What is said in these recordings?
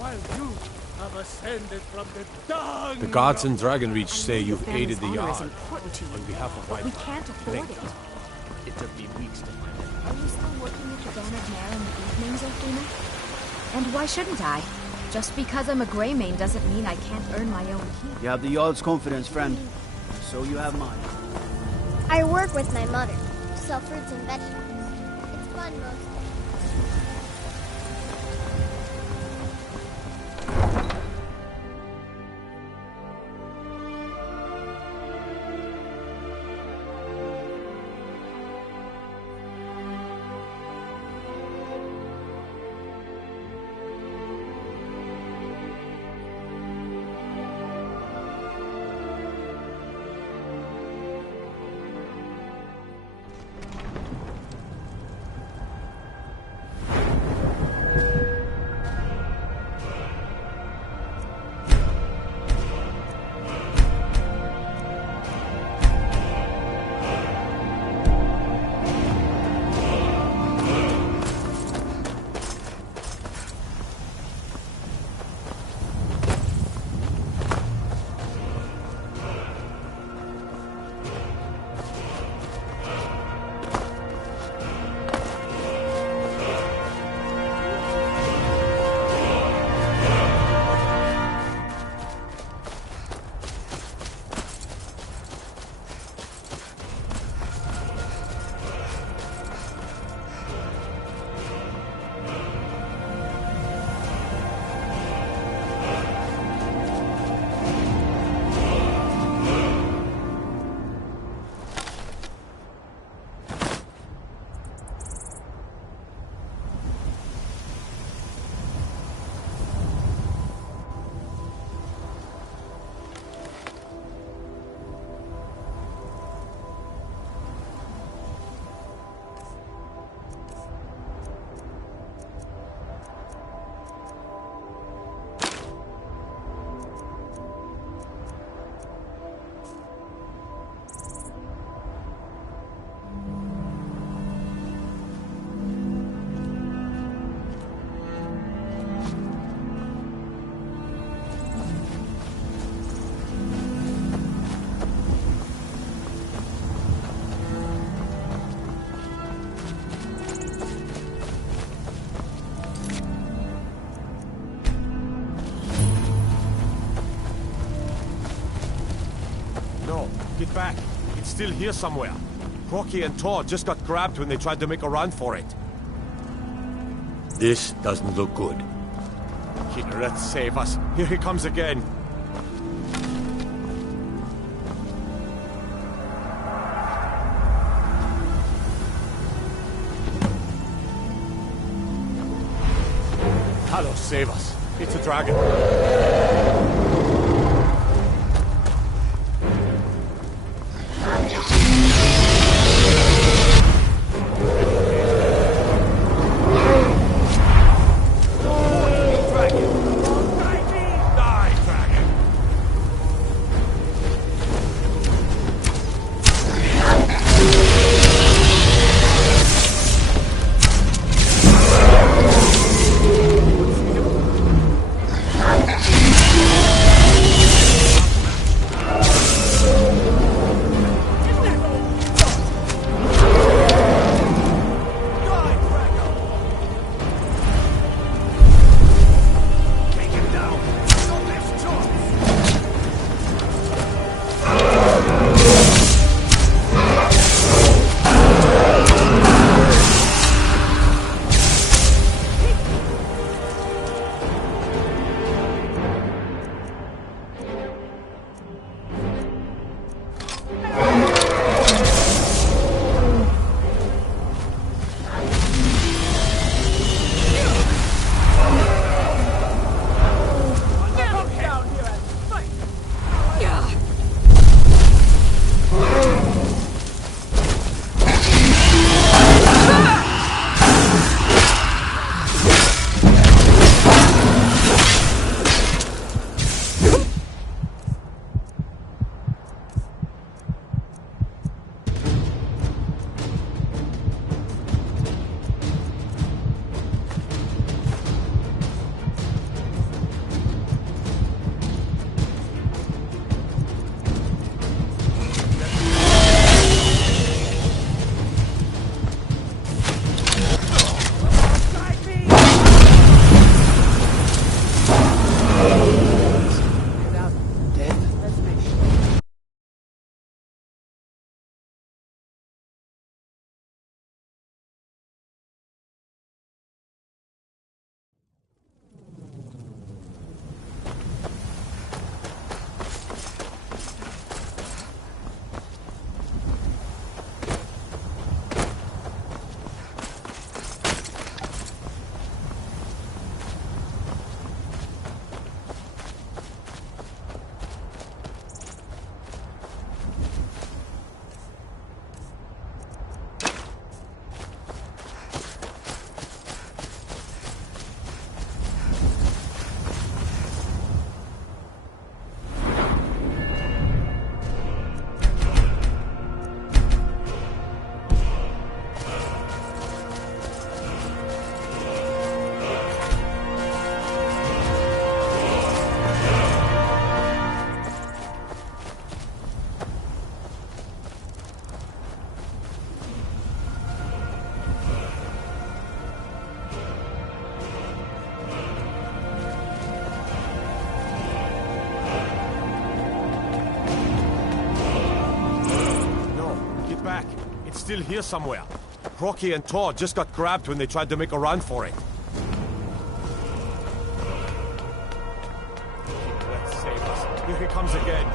while you have ascended from the dung. The gods in Dragonreach say you've Family's aided the honor is Yard important to you, on behalf of but we White. can't afford it. It took me weeks to find it. Are you still working at the Bannered Mare in the evenings, Othuna? And why shouldn't I? Just because I'm a Greymane doesn't mean I can't earn my own keep. You have the Yard's confidence, friend. So you have mine. I work with my mother. Sell fruits and vegetables. It's fun most days. Get back. It's still here somewhere. Rocky and Tor just got grabbed when they tried to make a run for it. This doesn't look good. Here, let's save us. Here he comes again. Talos, save us. It's a dragon. still here somewhere. Rocky and Tor just got grabbed when they tried to make a run for it. Let's save us. Here he comes again.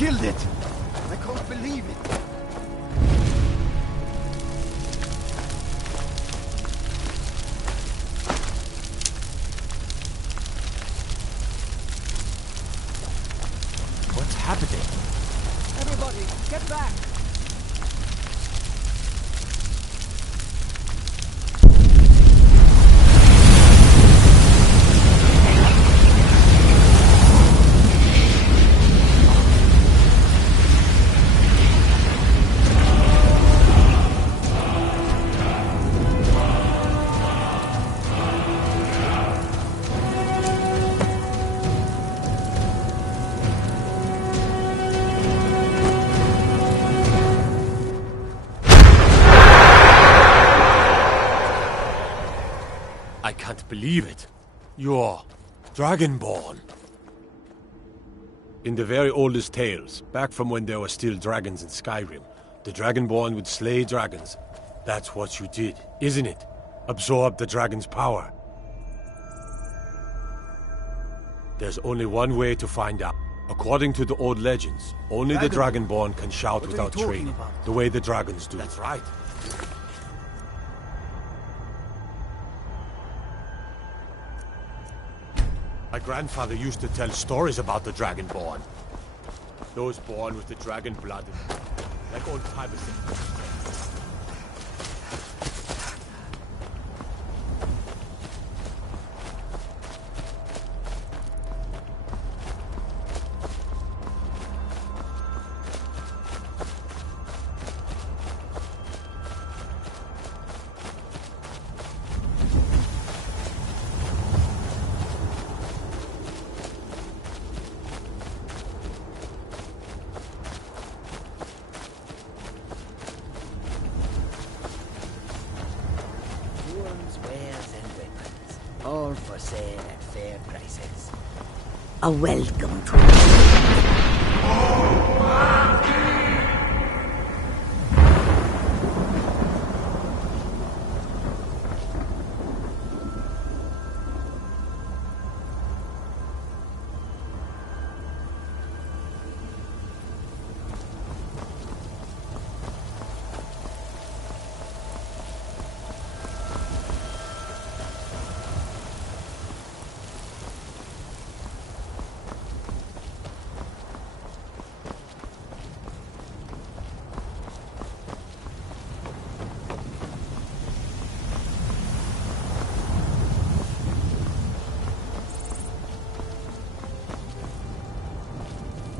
Killed it! I can't believe it! What's happening? Everybody, get back! I can't believe it. You're Dragonborn. In the very oldest tales, back from when there were still dragons in Skyrim, the Dragonborn would slay dragons. That's what you did, isn't it? Absorb the dragon's power. There's only one way to find out. According to the old legends, only the Dragonborn can shout What are without you talking training, about? the way the dragons do. That's right. My grandfather used to tell stories about the Dragonborn. Those born with the dragon blood in them. Like old timers. All for sale at fair prices. A welcome to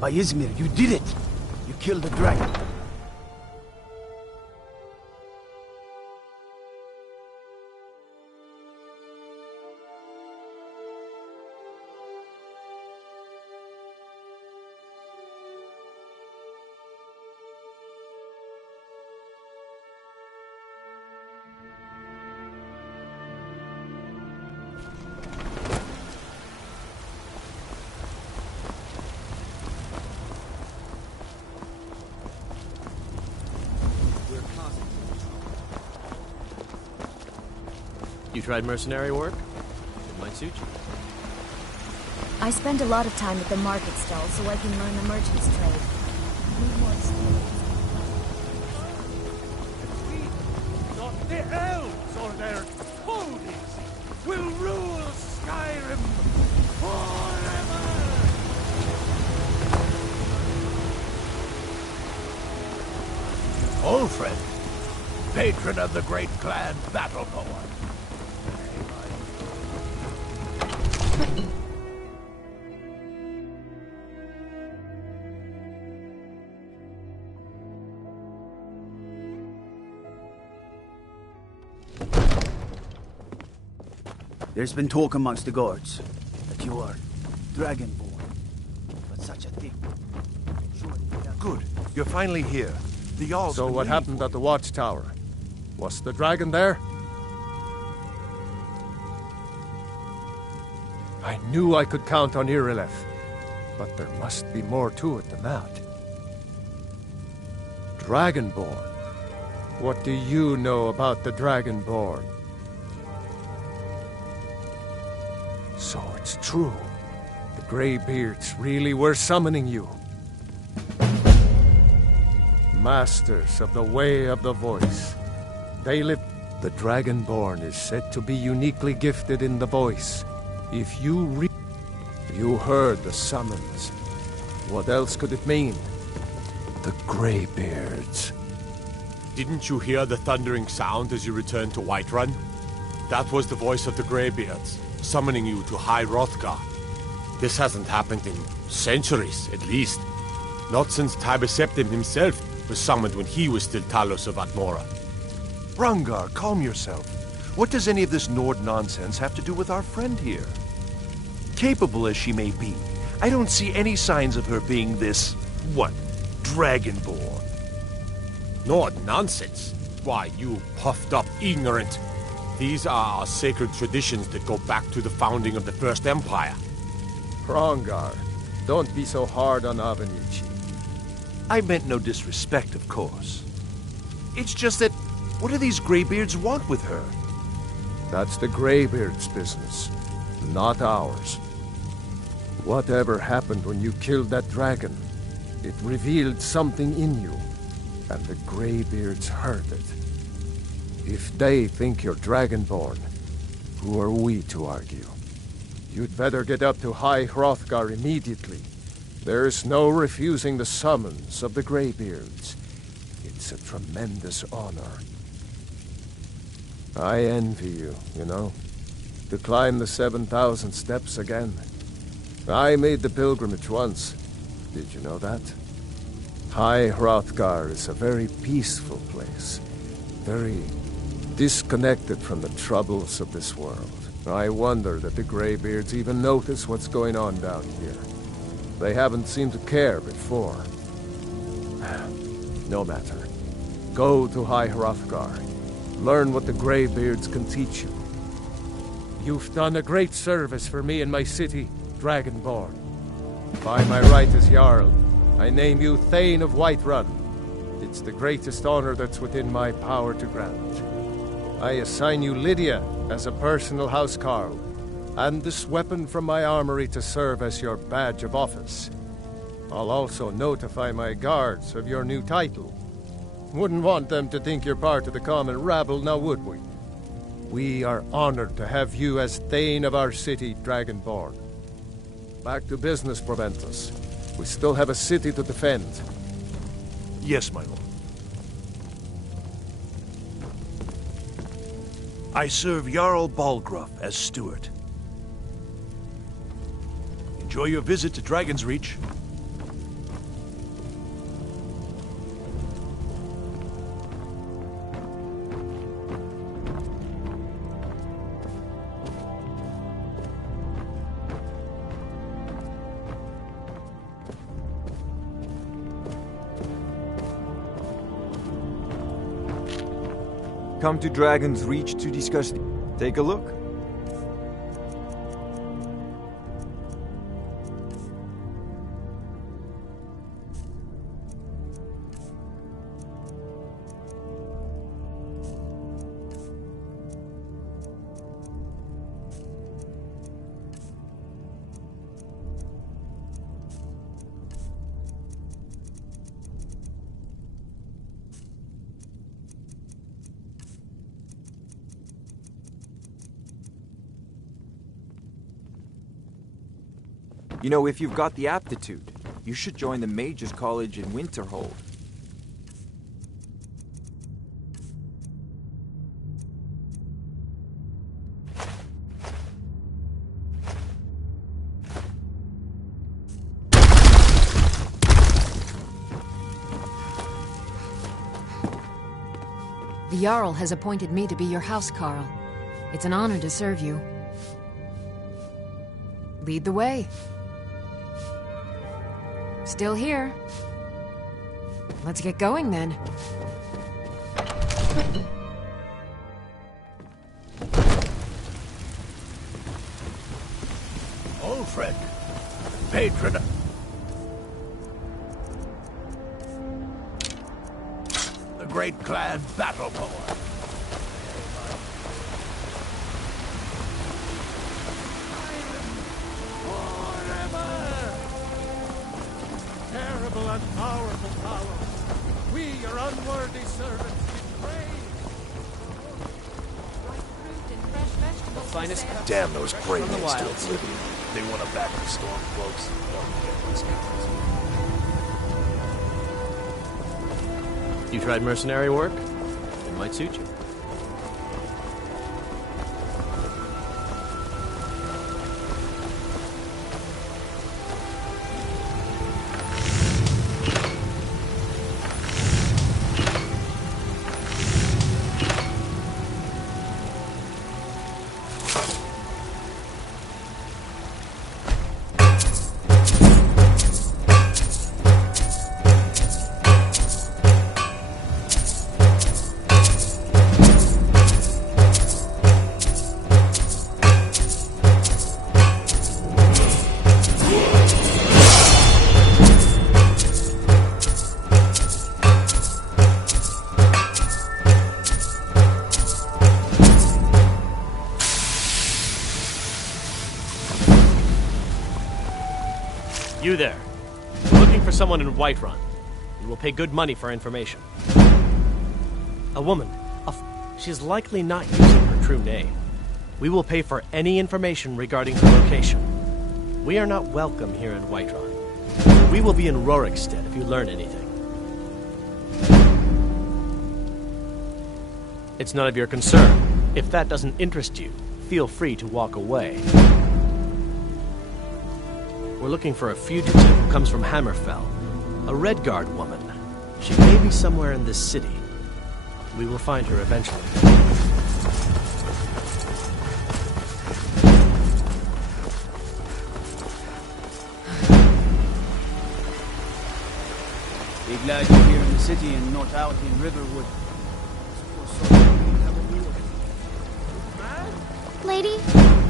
By Izmir, you did it! You killed the dragon. You tried mercenary work? It might suit you. I spend a lot of time at the market stall so I can learn the merchant's trade. Need more experience. Not the elves or their toadies will rule Skyrim forever! Old friend, patron of the great clan Battleborn. There's been talk amongst the guards that you are Dragonborn. But such a thing. Surely without- Good, you're finally here. The Jarl's So been what waiting happened for at the watchtower? Was the dragon there? I knew I could count on Irileth, but there must be more to it than that. Dragonborn? What do you know about the Dragonborn? So it's true. The Greybeards really were summoning you. Masters of the Way of the Voice. They live... The Dragonborn is said to be uniquely gifted in the voice. If you You heard the summons. What else could it mean? The Greybeards. Didn't you hear the thundering sound as you returned to Whiterun? That was the voice of the Greybeards, summoning you to High Hrothgar. This hasn't happened in centuries, at least. Not since Tiber Septim himself was summoned when he was still Talos of Atmora. Rangar, calm yourself. What does any of this Nord nonsense have to do with our friend here? Capable as she may be, I don't see any signs of her being this, what, Dragonborn. Nord nonsense? Why, you puffed up ignorant. These are our sacred traditions that go back to the founding of the First Empire. Hrongar, don't be so hard on Avenici. I meant no disrespect, of course. It's just that, what do these Greybeards want with her? That's the Greybeards' business, not ours. Whatever happened when you killed that dragon, it revealed something in you, and the Greybeards heard it. If they think you're Dragonborn, who are we to argue? You'd better get up to High Hrothgar immediately. There's no refusing the summons of the Greybeards. It's a tremendous honor. I envy you, you know, to climb the 7,000 steps again. I made the pilgrimage once. Did you know that? High Hrothgar is a very peaceful place. Very disconnected from the troubles of this world. I wonder that the Greybeards even notice what's going on down here. They haven't seemed to care before. No matter. Go to High Hrothgar. Learn what the Greybeards can teach you. You've done a great service for me and my city, Dragonborn. By my right as Jarl, I name you Thane of Whiterun. It's the greatest honor that's within my power to grant. I assign you Lydia as a personal housecarl, and this weapon from my armory to serve as your badge of office. I'll also notify my guards of your new title. Wouldn't want them to think you're part of the common rabble, now would we? We are honored to have you as Thane of our city, Dragonborn. Back to business, Proventus. We still have a city to defend. Yes, my lord. I serve Jarl Balgruff as steward. Enjoy your visit to Dragon's Reach. Come to Dragon's Reach to discuss. Take a look. You know, if you've got the aptitude, you should join the Mages College in Winterhold. The Jarl has appointed me to be your housecarl. It's an honor to serve you. Lead the way. Still here. Let's get going, then. Old friend. Patron. The great clan battle poet. Terrible and powerful power. We, your unworthy servants, we pray. Finest. Damn those gray men to oblivion. They want to back the storm cloaks. You tried mercenary work? It might suit you. You there. We're looking for someone in Whiterun. We will pay good money for information. A woman. She's likely not using her true name. We will pay for any information regarding her location. We are not welcome here in Whiterun. We will be in Rorikstead if you learn anything. It's none of your concern. If that doesn't interest you, feel free to walk away. We're looking for a fugitive who comes from Hammerfell. A Redguard woman. She may be somewhere in this city. We will find her eventually. Be glad you're here in the city and not out in Riverwood. Lady,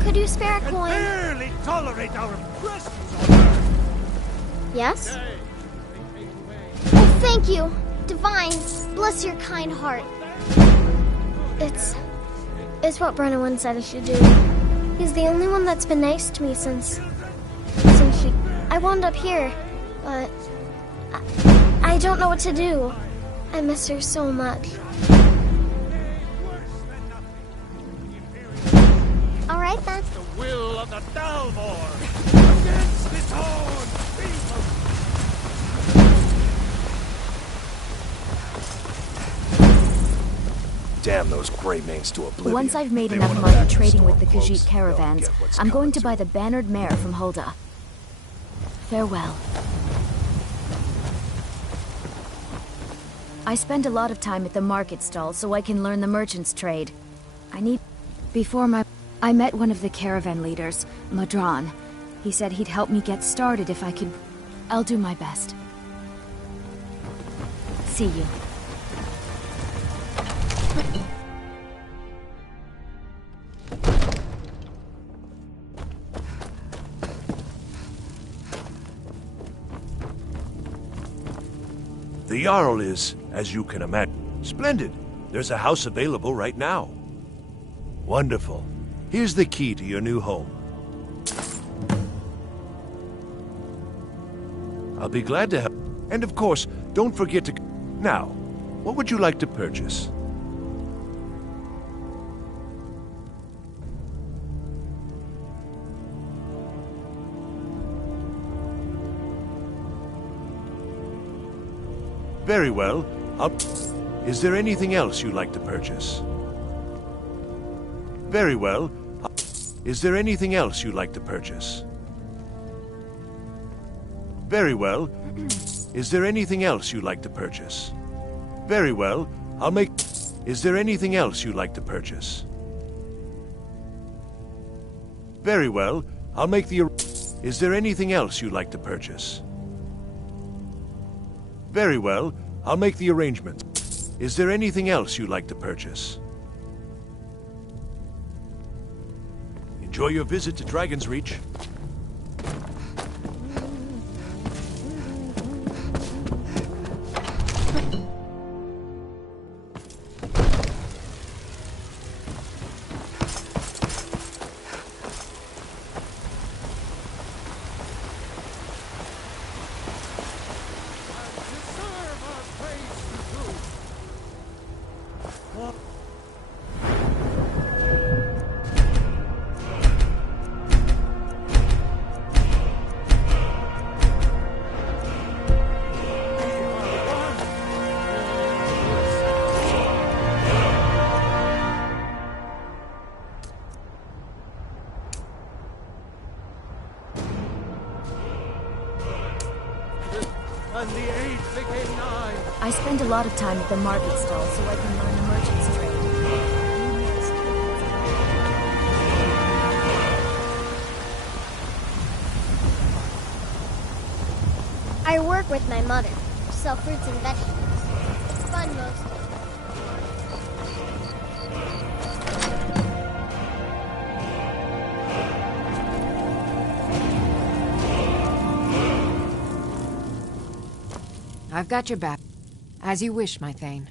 could you spare a coin? Barely tolerate our presence on Earth. Yes? Oh, thank you. Divine, bless your kind heart. It's what Brennan said I should do. He's the only one that's been nice to me since she... I wound up here, but... I don't know what to do. I miss her so much. All right, then. The will of the Dalvor against its own people. Damn those gray mains to oblivion. Once I've made They enough wanna money back the trading with the storm Khajiit cloaks, caravans, they'll get what's I'm going coming to buy the bannered mare from Hulda. Farewell. I spend a lot of time at the market stall so I can learn the merchant's trade. I met one of the caravan leaders, Madran. He said he'd help me get started if I could... I'll do my best. See you. The Jarl is, as you can imagine, splendid. There's a house available right now. Wonderful. Here's the key to your new home. I'll be glad to help. And of course, don't forget to... Now, what would you like to purchase? Very well. Is there anything else you'd like to purchase? Very well. Is there anything else you'd like to purchase? Very well. Is there anything else you'd like to purchase? Very well. I'll make... Is there anything else you'd like to purchase? Very well. I'll make the... Is there anything else you'd like to purchase? Very well. I'll make the arrangements. Is there anything else you'd like to purchase? Enjoy your visit to Dragon's Reach. I spend a lot of time at the market stall so I can learn a merchant's trade. I work with my mother. Sell fruits and vegetables. It's fun mostly. I've got your back. As you wish, my Thane.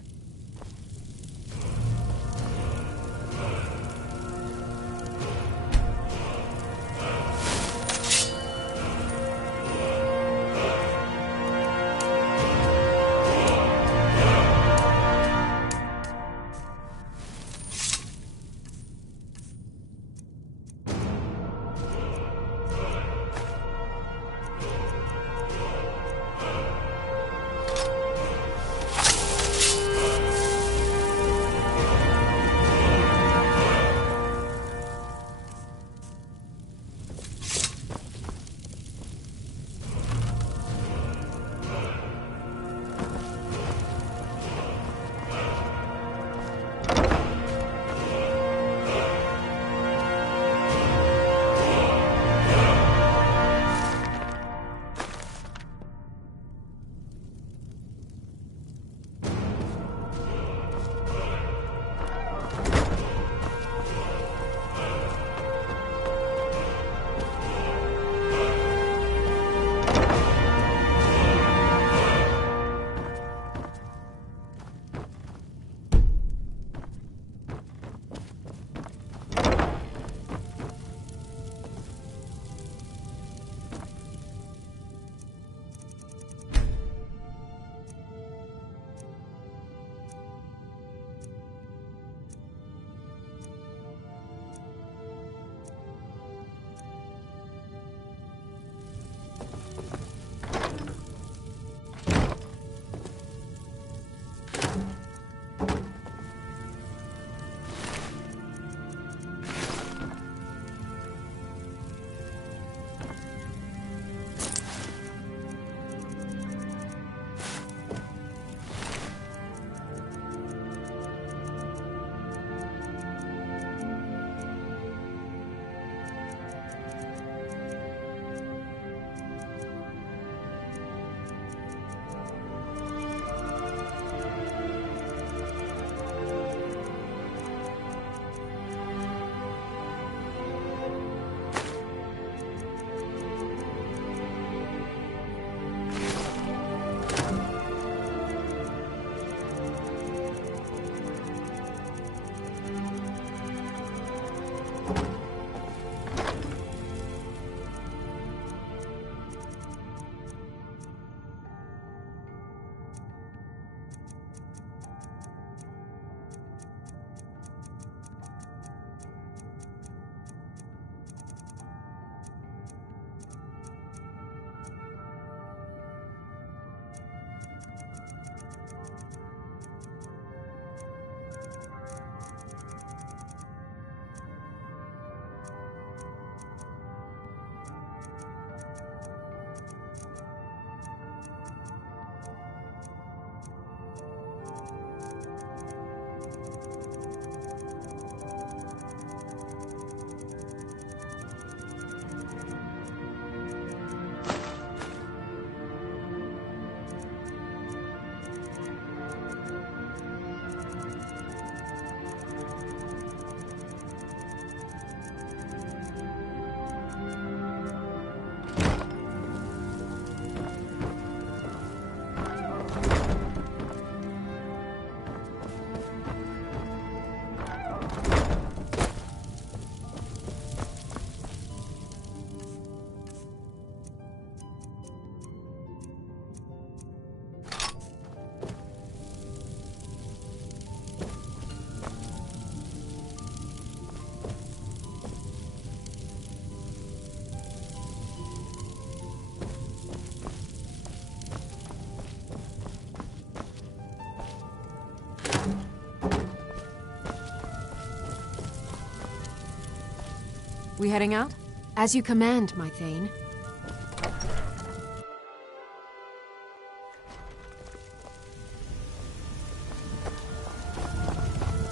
We heading out? As you command, my Thane.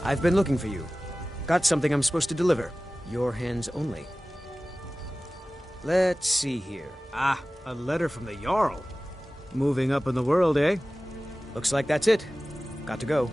I've been looking for you. Got something I'm supposed to deliver. Your hands only. Let's see here. Ah, a letter from the Jarl. Moving up in the world, eh? Looks like that's it. Got to go.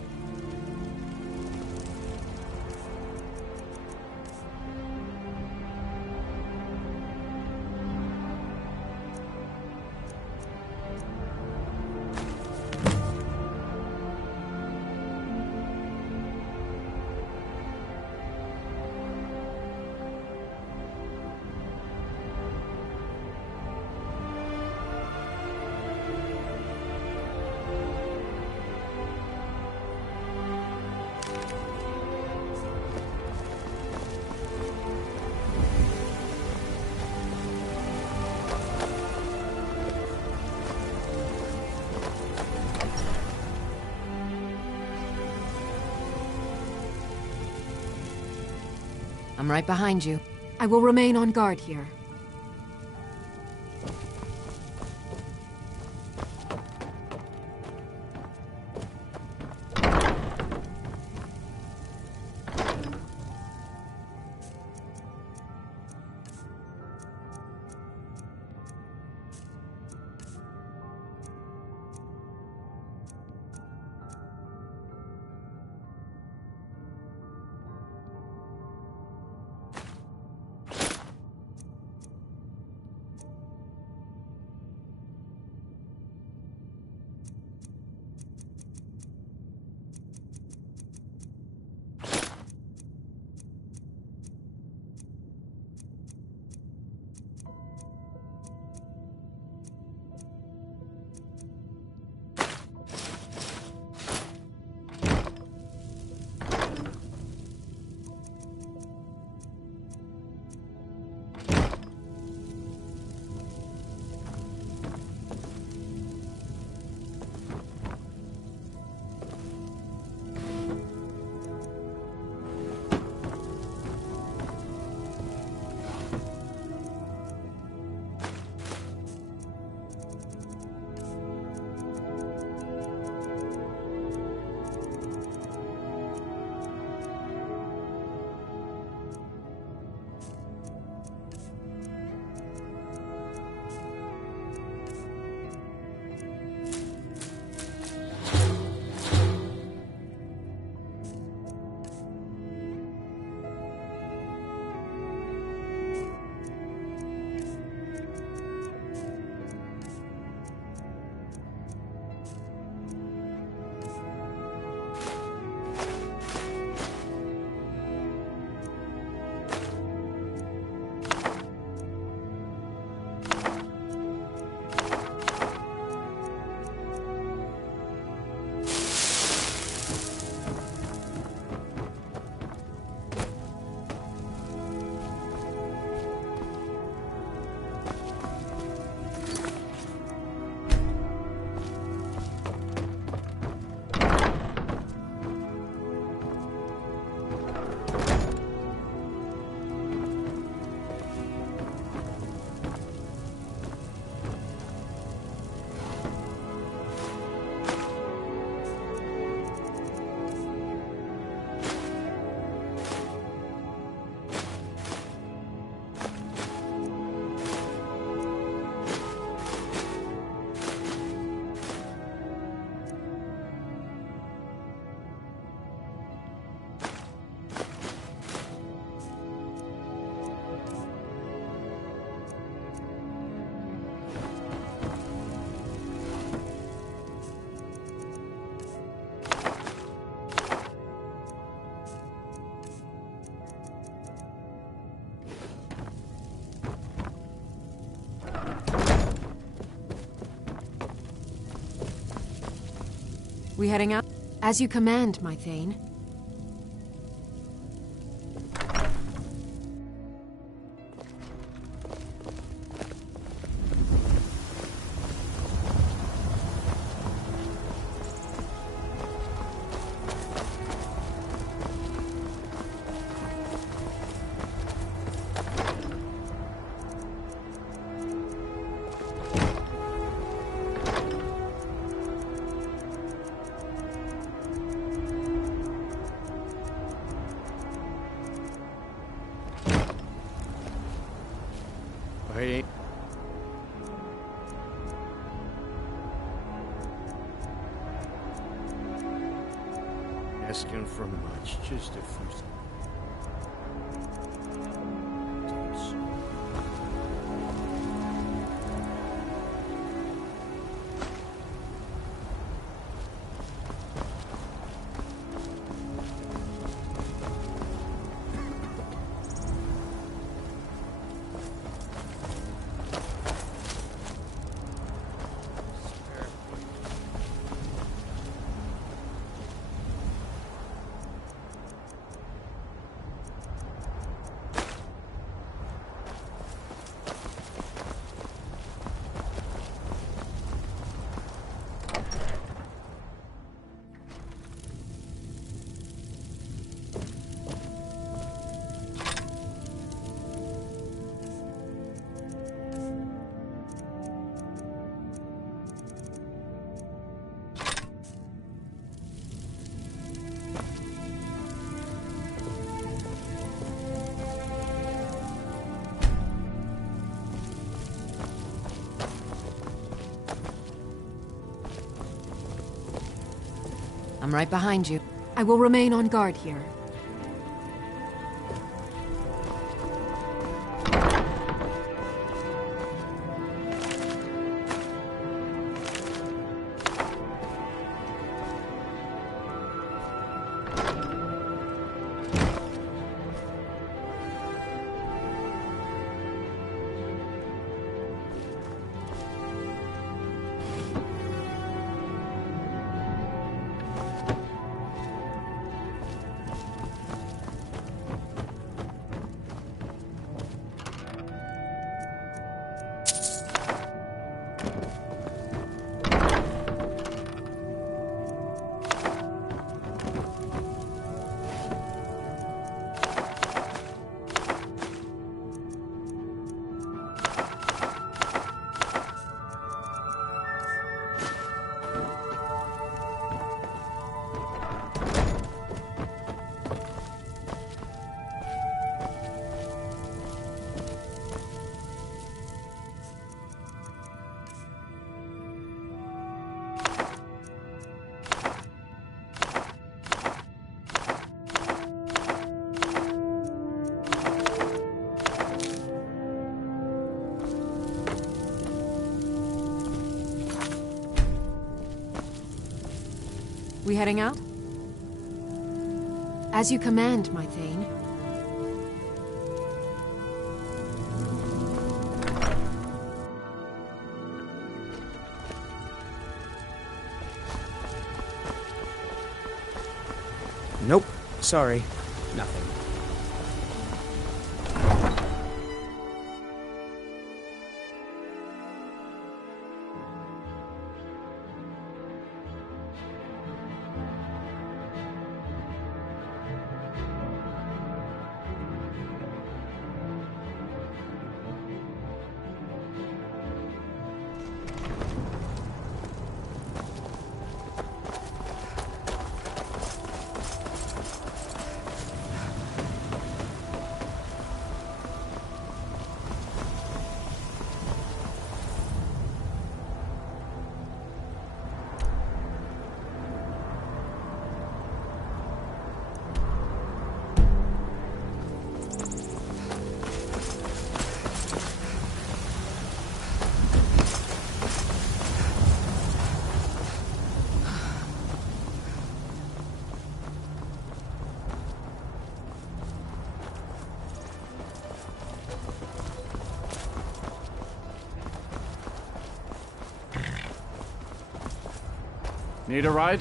I'm right behind you. I will remain on guard here. We heading out? As you command, my Thane. Wait. Asking for much, just a few. I'm right behind you. I will remain on guard here. We heading out? As you command, my Thane. Nope. Sorry. Nothing. Need a ride?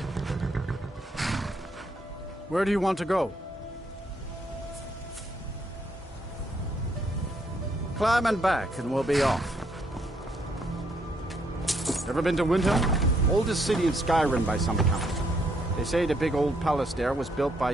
Where do you want to go? Climb and back, and we'll be off. Ever been to Winter? Oldest city in Skyrim by some count. They say the big old palace there was built by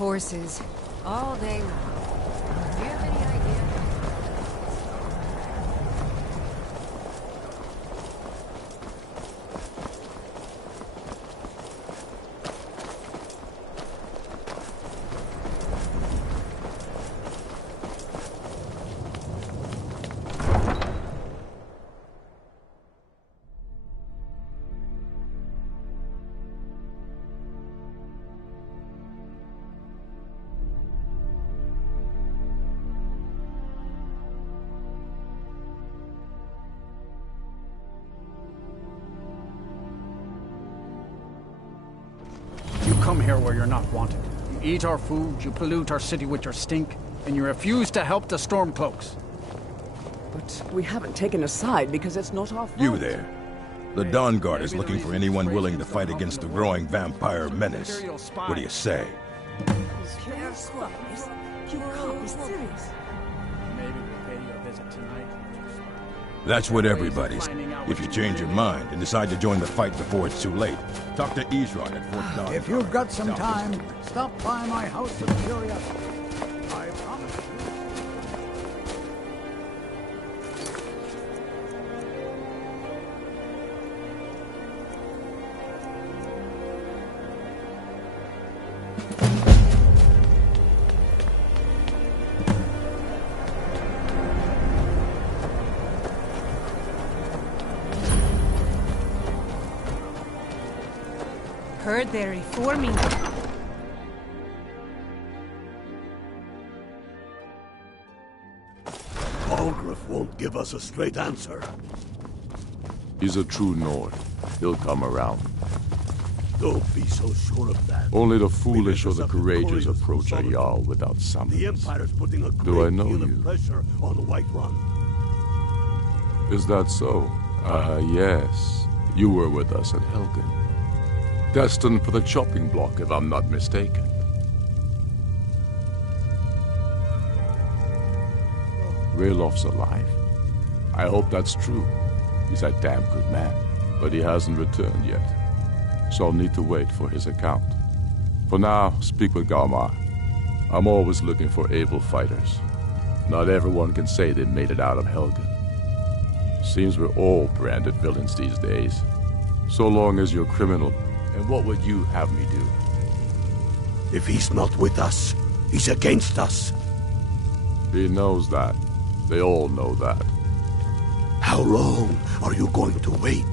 horses all day long. Do you have any idea? You come here where you're not wanted. You eat our food, you pollute our city with your stink, and you refuse to help the Stormcloaks. But we haven't taken a side because it's not our fault. You there. The Dawn Guard is looking for anyone willing to fight against the growing vampire menace. What do you say? You can't be serious. Maybe we'll pay you a visit tonight. That's what everybody's. If you change your mind and decide to join the fight before it's too late, talk to Isran at Fort Dawn. If you've got some time, stop by my House of Curiosity. I promise you. Heard they're reforming. Balgruuf won't give us a straight answer. He's a true Nord. He'll come around. Don't be so sure of that. Only the foolish or the courageous approach a Jarl without The summons. Empire's putting a Do I great know deal you? of pressure on Whiterun. Is that so? Yes. You were with us at Helgen. Destined for the chopping block, if I'm not mistaken. Raylof's alive. I hope that's true. He's a damn good man, but he hasn't returned yet. So I'll need to wait for his account. For now, speak with Galmar. I'm always looking for able fighters. Not everyone can say they made it out of Helgen. Seems we're all branded villains these days. So long as you're criminal. And what would you have me do? If he's not with us, he's against us. He knows that. They all know that. How long are you going to wait?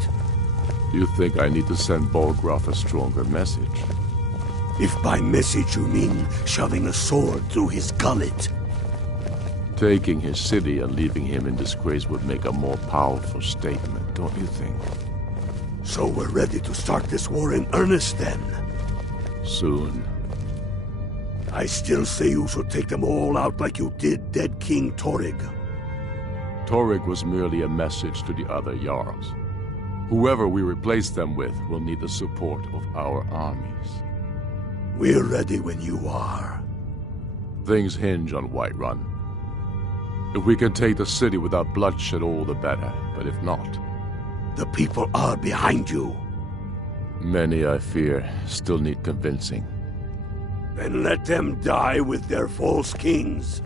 You think I need to send Balgruuf a stronger message? If by message you mean shoving a sword through his gullet. Taking his city and leaving him in disgrace would make a more powerful statement, don't you think? So we're ready to start this war in earnest then? Soon. I still say you should take them all out like you did dead King Torrig. Torrig was merely a message to the other Jarls. Whoever we replace them with will need the support of our armies. We're ready when you are. Things hinge on Whiterun. If we can take the city without bloodshed, all the better. But if not... The people are behind you. Many, I fear, still need convincing. Then let them die with their false kings.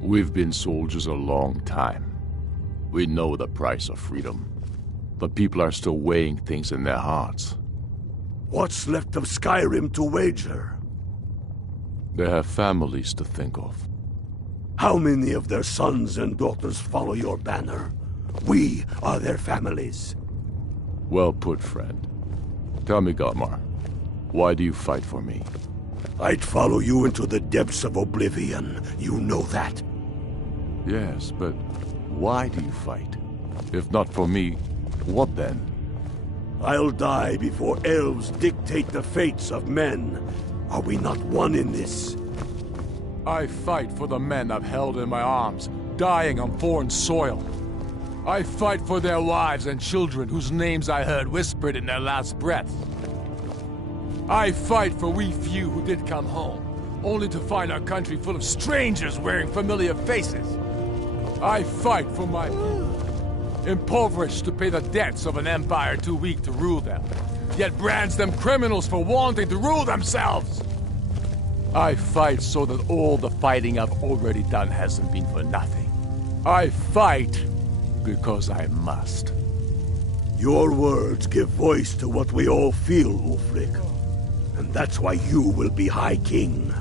We've been soldiers a long time. We know the price of freedom. But people are still weighing things in their hearts. What's left of Skyrim to wager? They have families to think of. How many of their sons and daughters follow your banner? We are their families. Well put, friend. Tell me, Galmar, why do you fight for me? I'd follow you into the depths of oblivion. You know that. Yes, but why do you fight? If not for me, what then? I'll die before elves dictate the fates of men. Are we not one in this? I fight for the men I've held in my arms, dying on foreign soil. I fight for their wives and children whose names I heard whispered in their last breath. I fight for we few who did come home, only to find our country full of strangers wearing familiar faces. I fight for my people, impoverished to pay the debts of an empire too weak to rule them, yet brands them criminals for wanting to rule themselves. I fight so that all the fighting I've already done hasn't been for nothing. I fight because I must. Your words give voice to what we all feel, Ulfric. And that's why you will be High King.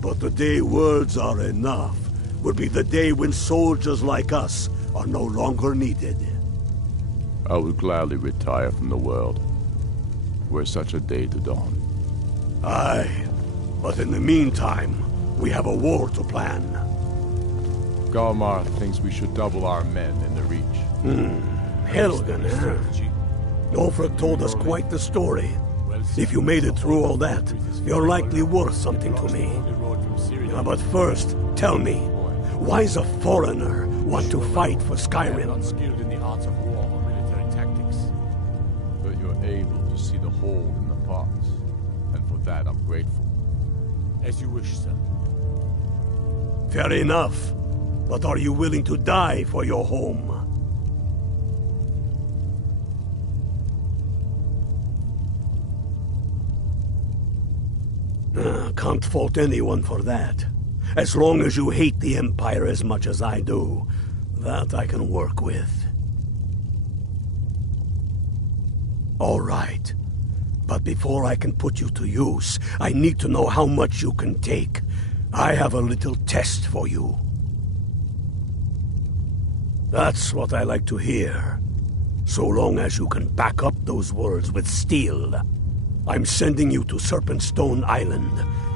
But the day words are enough will be the day when soldiers like us are no longer needed. I would gladly retire from the world, were such a day to dawn. Aye, but in the meantime, we have a war to plan. Galmar thinks we should double our men in the Reach. Helgen, huh? Ulfric told us quite the story. If you made it through all that, you're likely worth something to me. But first, tell me, why does a foreigner want to fight for Skyrim? Unskilled in the arts of war or military tactics. But you're able to see the whole in the parts, and for that I'm grateful. As you wish, sir. Fair enough. But are you willing to die for your home? Can't fault anyone for that. As long as you hate the Empire as much as I do, that I can work with. All right. But before I can put you to use, I need to know how much you can take. I have a little test for you. That's what I like to hear. So long as you can back up those words with steel. I'm sending you to Serpentstone Island.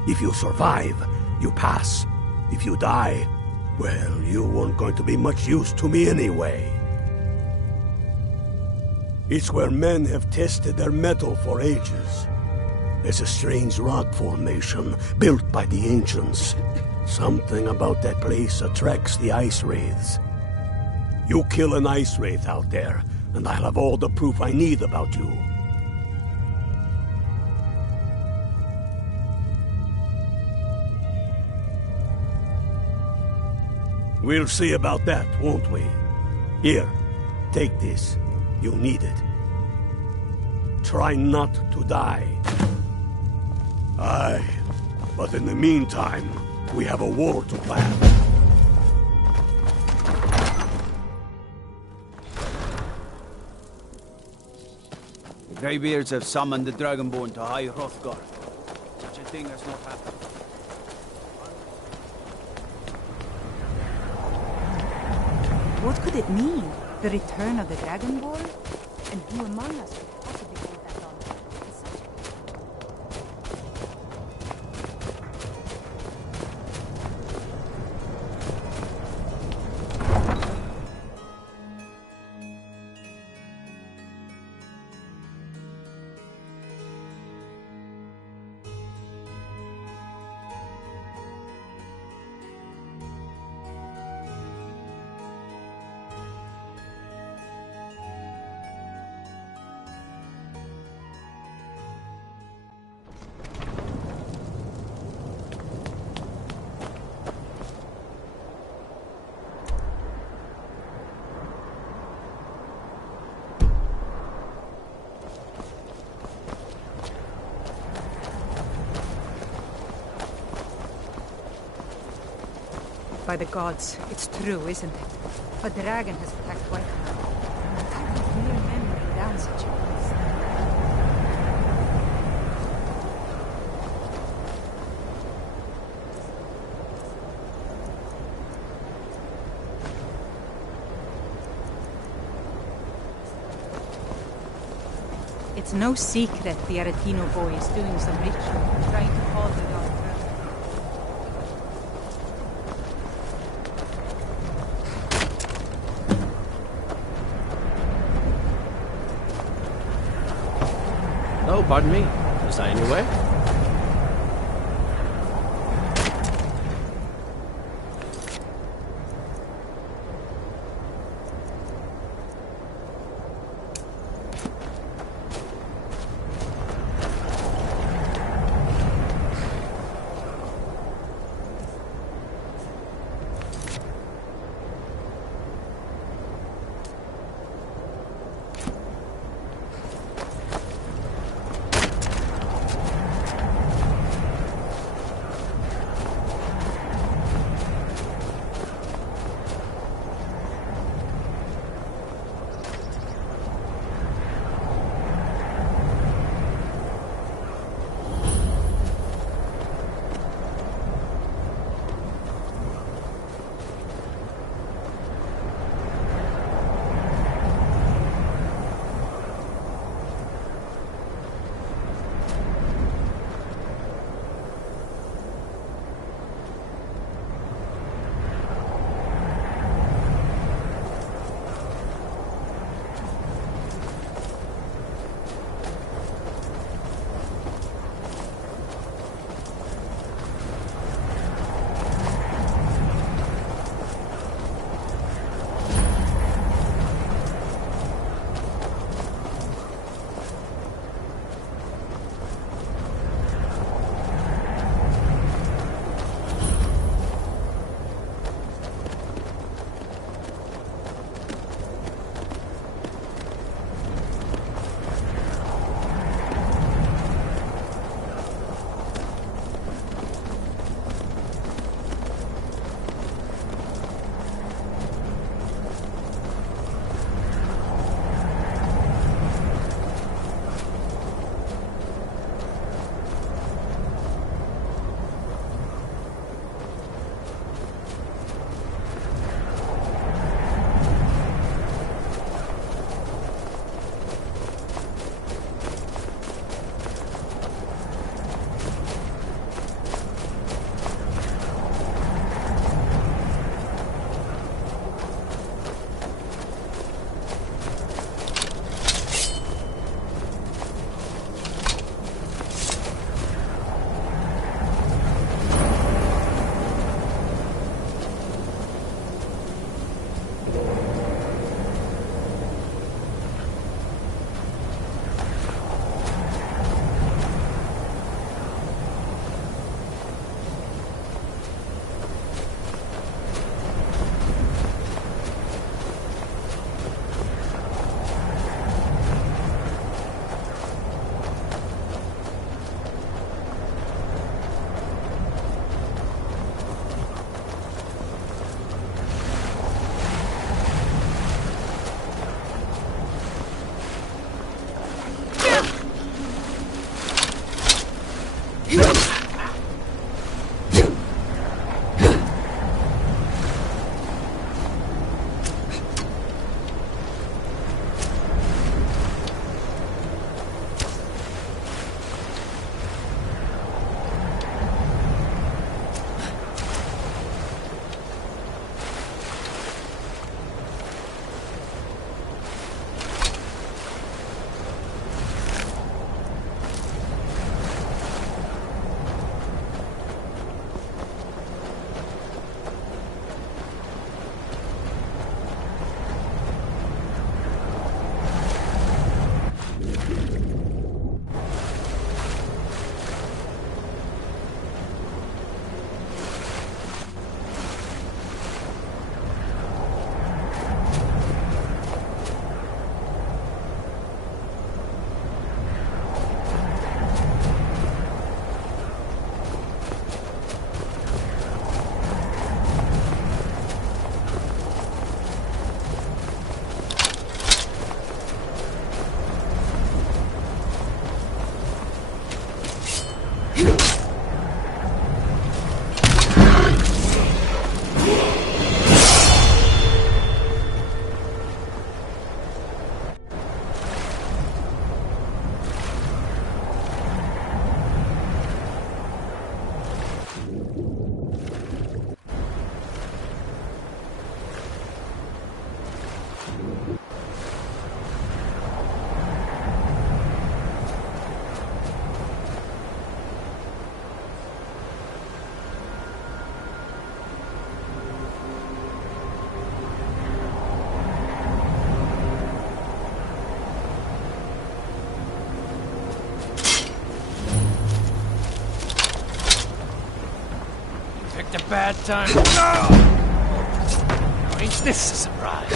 If you survive, you pass. If you die, well, you weren't going to be much use to me anyway. It's where men have tested their metal for ages. There's a strange rock formation built by the ancients. Something about that place attracts the ice wraiths. You kill an ice wraith out there, and I'll have all the proof I need about you. We'll see about that, won't we? Here, take this. You'll need it. Try not to die. Aye, but in the meantime, we have a war to plan. The Greybeards have summoned the Dragonborn to High Hrothgar. Such a thing has not happened. What could it mean? The return of the Dragonborn? And who among us could possibly hold that honor? By the gods, it's true, isn't it? A dragon has attacked Whiterun. I can't have mere men bring down such a beast. It's no secret the Aretino boy is doing some ritual, trying to call the god. Oh, pardon me. Was I in your way? a bad time. Now, ain't this a surprise?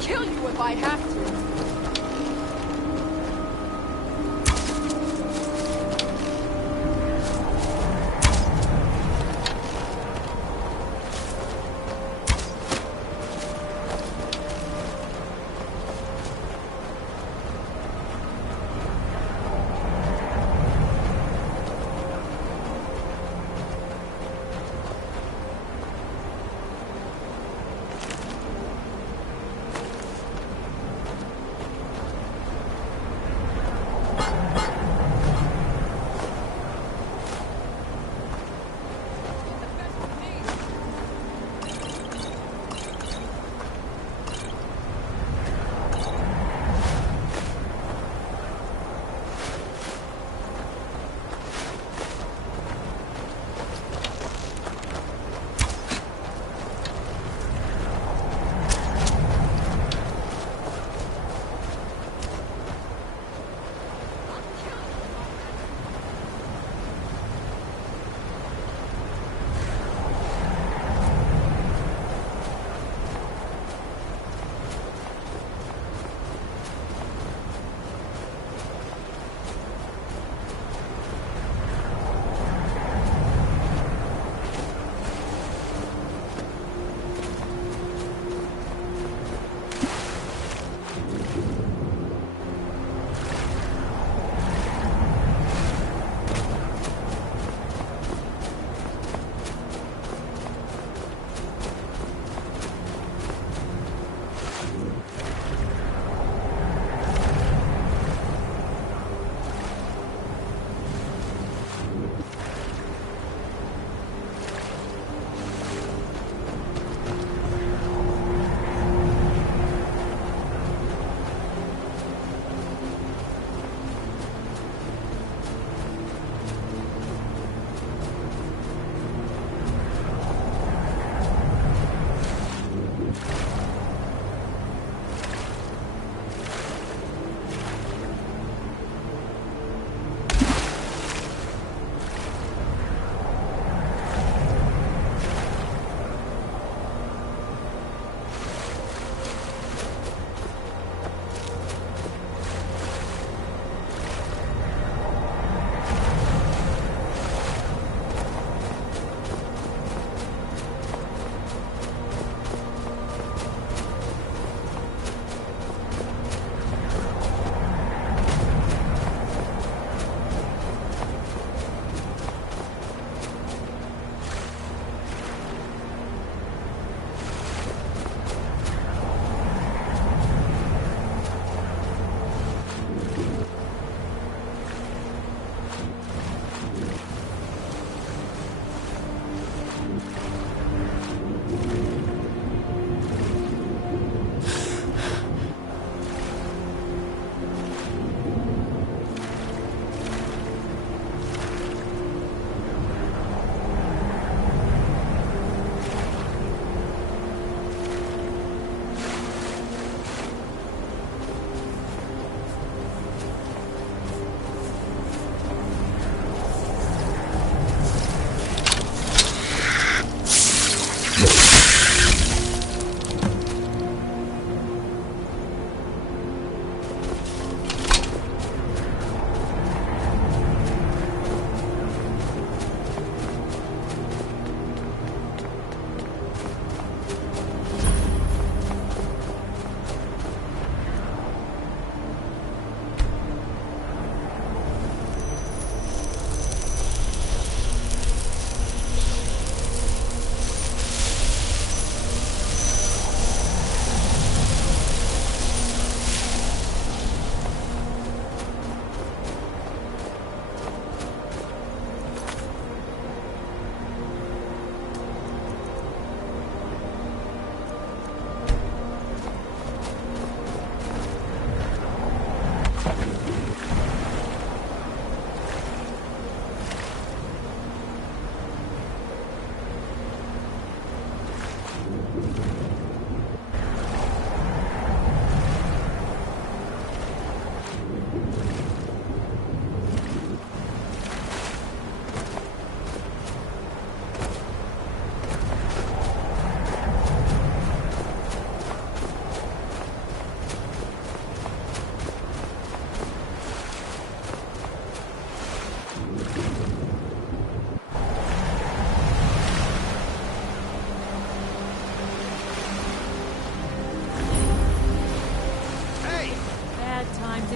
Kill you if I have to.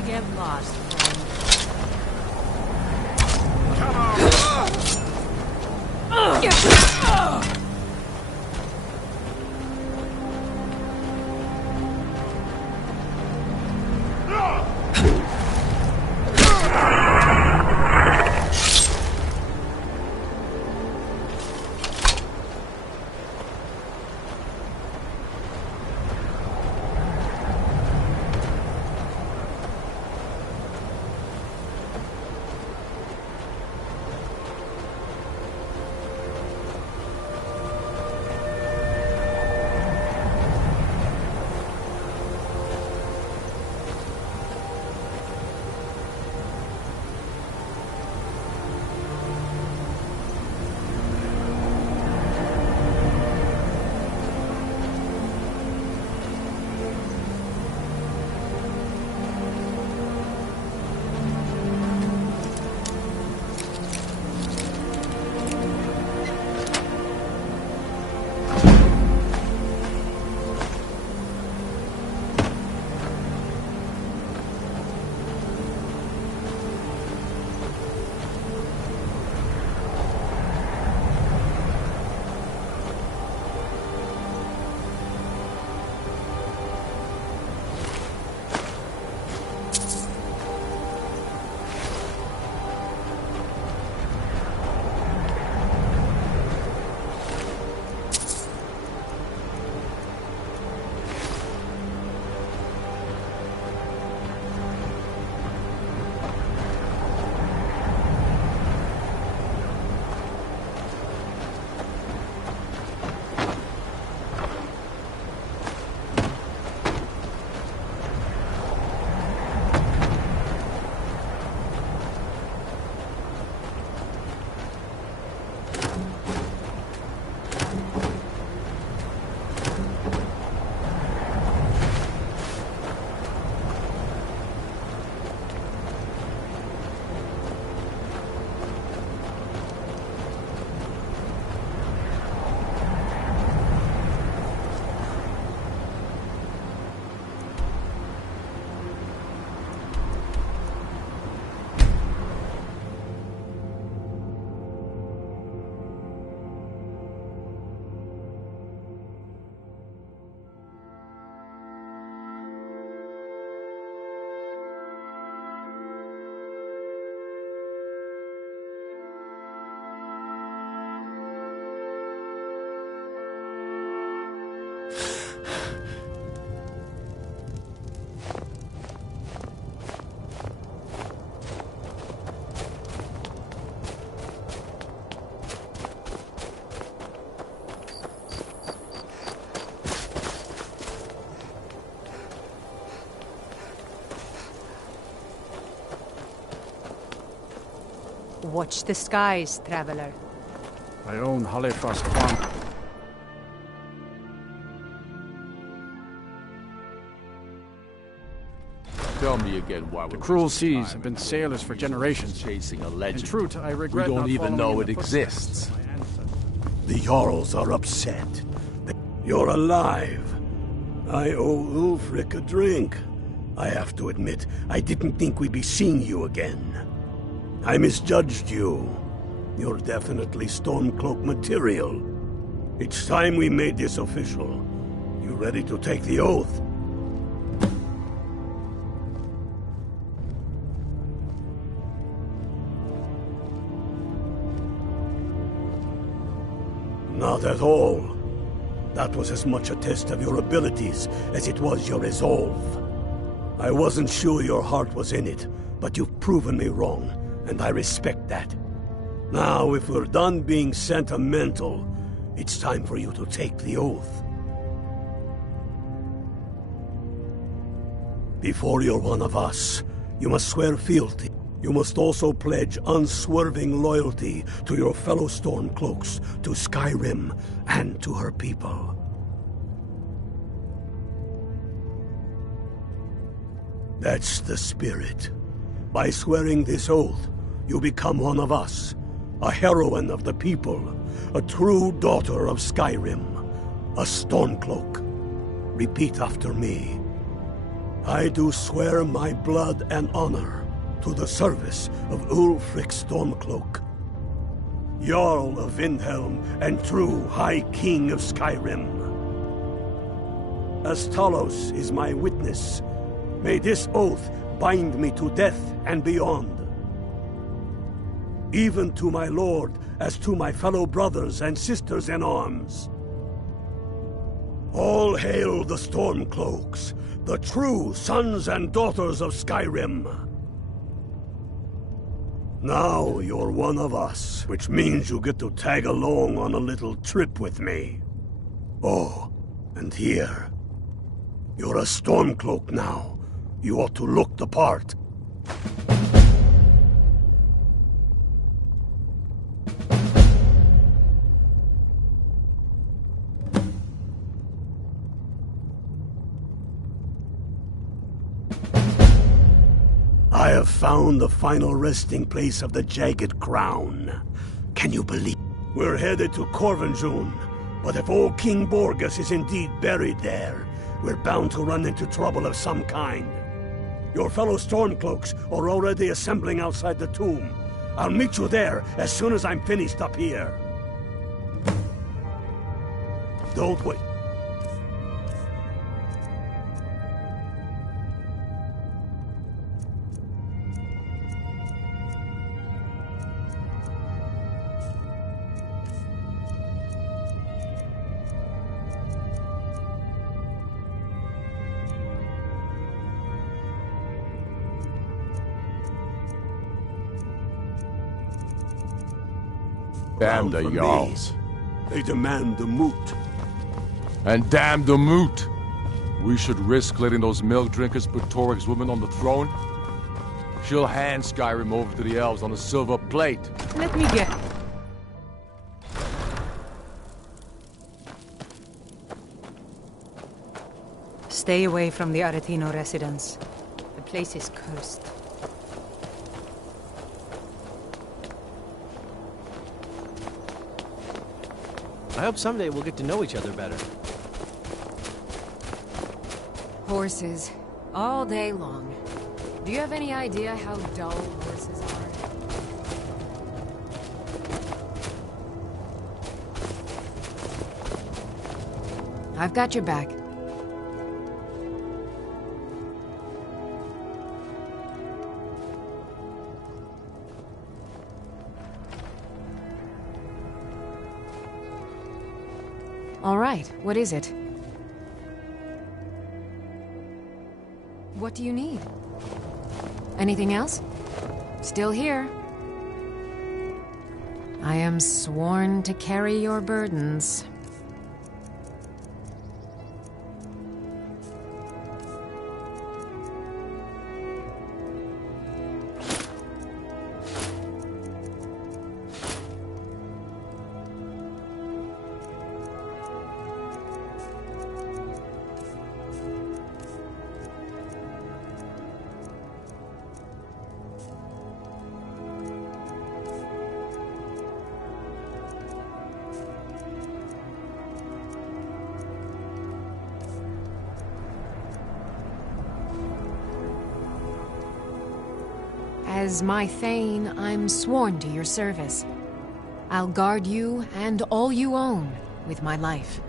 get lost, friend. Watch the skies, traveler. I own Holyfrost Farm. Tell me again why the cruel seas have been sailors for generations. Chasing a legend. In truth, I regret we don't not even know it following exists. The Jarls are upset. You're alive. I owe Ulfric a drink. I have to admit, I didn't think we'd be seeing you again. I misjudged you. You're definitely Stormcloak material. It's time we made this official. You ready to take the oath? Not at all. That was as much a test of your abilities as it was your resolve. I wasn't sure your heart was in it, but you've proven me wrong, and I respect that. Now, if we're done being sentimental, it's time for you to take the oath. Before you're one of us, you must swear fealty. You must also pledge unswerving loyalty to your fellow Stormcloaks, to Skyrim, and to her people. That's the spirit. By swearing this oath, you become one of us, a heroine of the people, a true daughter of Skyrim, a Stormcloak. Repeat after me. I do swear my blood and honor to the service of Ulfric Stormcloak, Jarl of Windhelm and true High King of Skyrim. As Talos is my witness, may this oath bind me to death and beyond. Even to my lord, as to my fellow brothers and sisters in arms. All hail the Stormcloaks, the true sons and daughters of Skyrim. Now you're one of us, which means you get to tag along on a little trip with me. Oh, and here. You're a Stormcloak now. You ought to look the part. I have found the final resting place of the Jagged Crown. Can you believe? We're headed to Corvinjune, but if old King Borgus is indeed buried there, we're bound to run into trouble of some kind. Your fellow Stormcloaks are already assembling outside the tomb. I'll meet you there as soon as I'm finished up here. Don't wait. Damn the Jarls. They demand the moot. And damn the moot! We should risk letting those milk drinkers put Toryg's woman on the throne? She'll hand Skyrim over to the elves on a silver plate. Let me get... Stay away from the Aretino residence. The place is cursed. I hope someday we'll get to know each other better. Horses. All day long. Do you have any idea how dull horses are? I've got your back. All right, what is it? What do you need? Anything else? Still here. I am sworn to carry your burdens. As my Thane, I'm sworn to your service. I'll guard you and all you own with my life.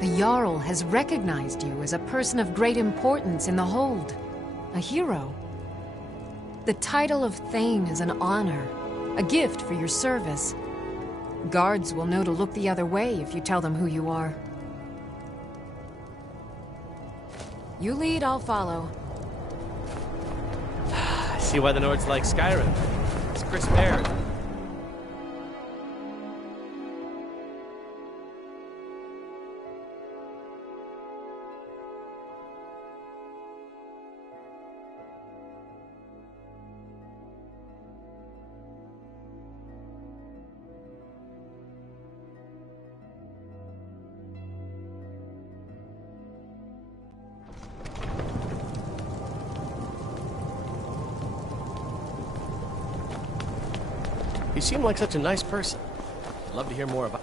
The Jarl has recognized you as a person of great importance in the Hold. A hero. The title of Thane is an honor, a gift for your service. Guards will know to look the other way if you tell them who you are. You lead, I'll follow. See why the Nords like Skyrim. It's crisp air. You seem like such a nice person. I'd love to hear more about...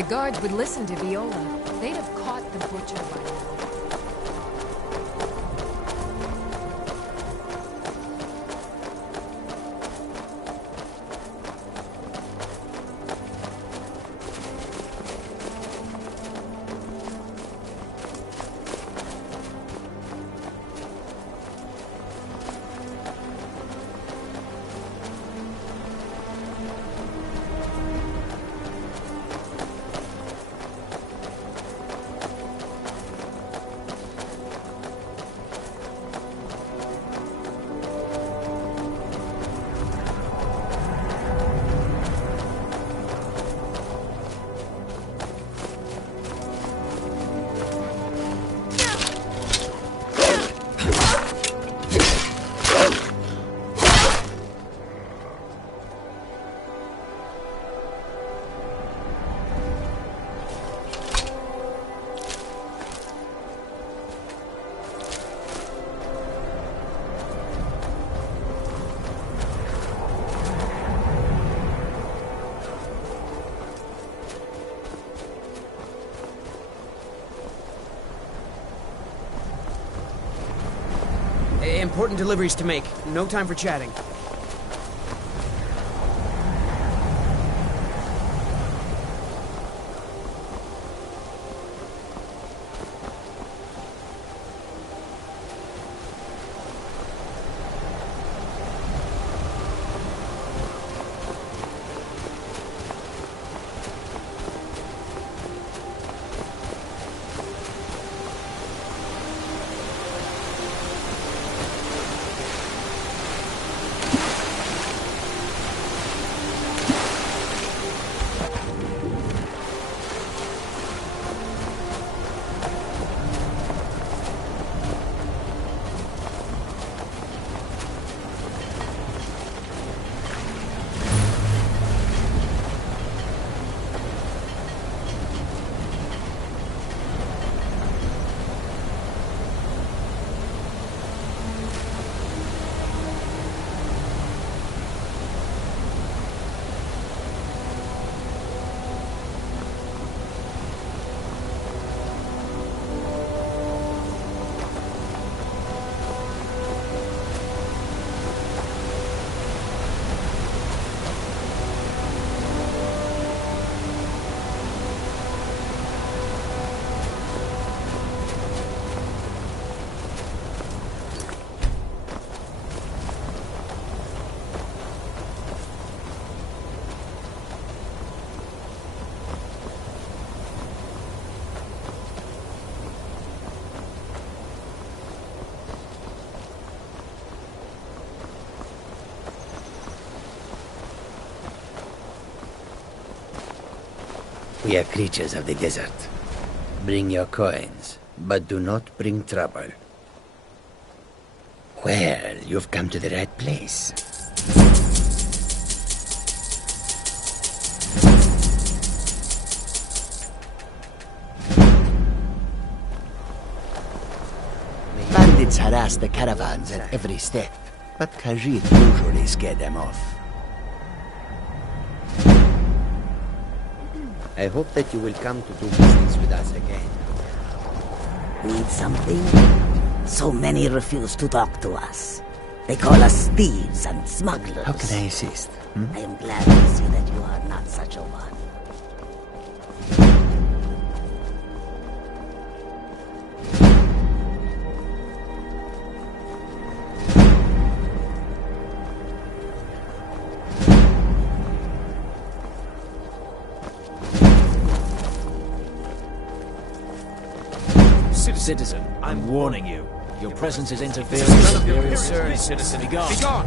the guards would listen to Viola, they'd have caught the butcher by now. Important deliveries to make. No time for chatting. We are creatures of the desert. Bring your coins, but do not bring trouble. Well, you've come to the right place. Bandits harass the caravans at every step, but Khajiit usually scare them off. I hope that you will come to do business with us again. Need something? So many refuse to talk to us. They call us thieves and smugglers. How can I assist? I am glad to see that you are not such a one. Citizen, I'm warning you. Your presence is interfering with none of your concerns, citizen. Be gone. Be gone!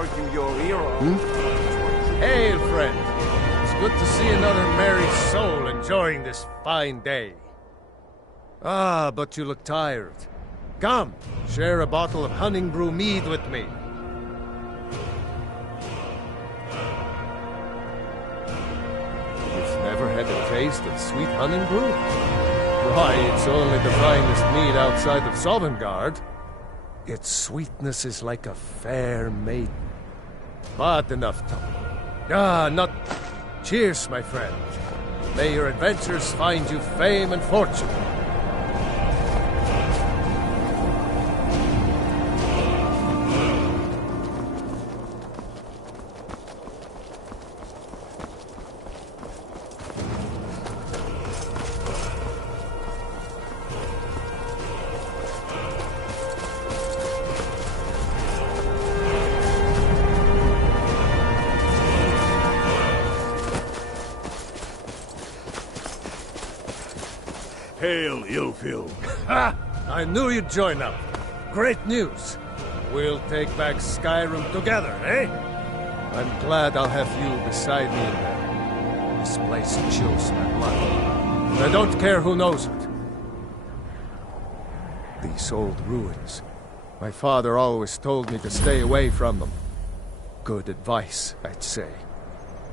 argue your hero. Hail, friend. It's good to see another merry soul enjoying this fine day. Ah, but you look tired. Come, share a bottle of hunting brew mead with me. You've never had a taste of sweet hunting brew? Why, it's only the finest mead outside of Sovngarde. Its sweetness is like a fair maiden. But enough talk. Not... Cheers, my friend. May your adventures find you fame and fortune. Hail, Ilfil. Ha! I knew you'd join up. Great news. We'll take back Skyrim together, eh? I'm glad I'll have you beside me in there. This place chills my blood. And I don't care who knows it. These old ruins. My father always told me to stay away from them. Good advice, I'd say.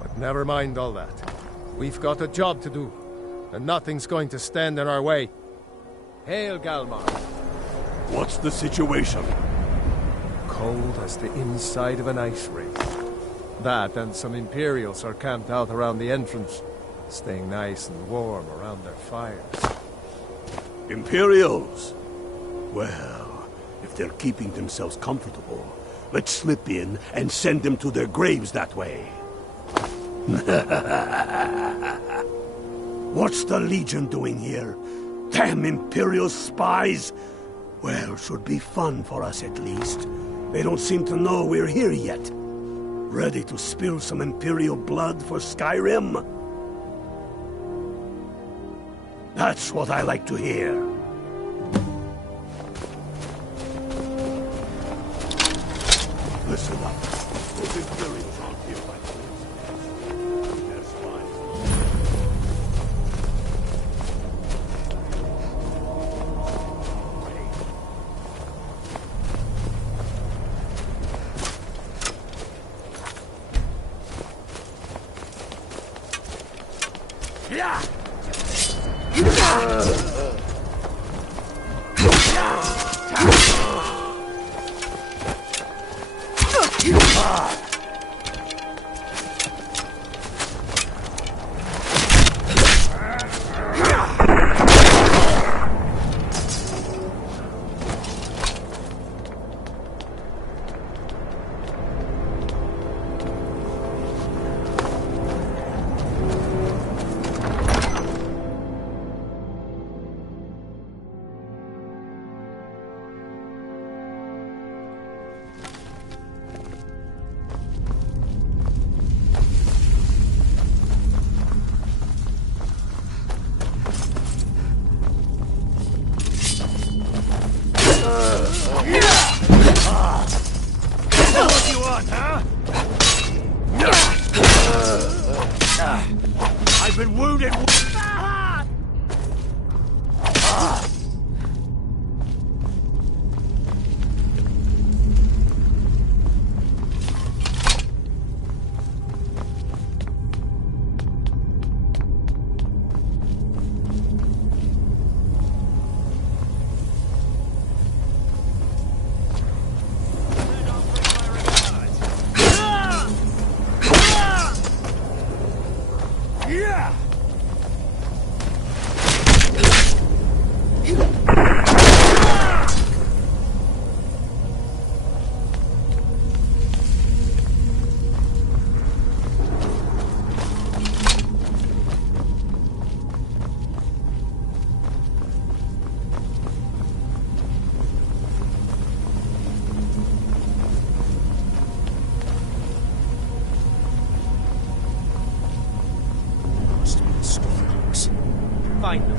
But never mind all that. We've got a job to do. And nothing's going to stand in our way. Hail, Galmar. What's the situation? Cold as the inside of an ice rink. That and some Imperials are camped out around the entrance, staying nice and warm around their fires. Imperials? Well, if they're keeping themselves comfortable, let's slip in and send them to their graves that way. What's the Legion doing here? Damn Imperial spies! Well, should be fun for us at least. They don't seem to know we're here yet. Ready to spill some Imperial blood for Skyrim? That's what I like to hear. Listen up. Those Imperials aren't here by coincidence. They're spies. What you want, huh? I've been wounded. Find them.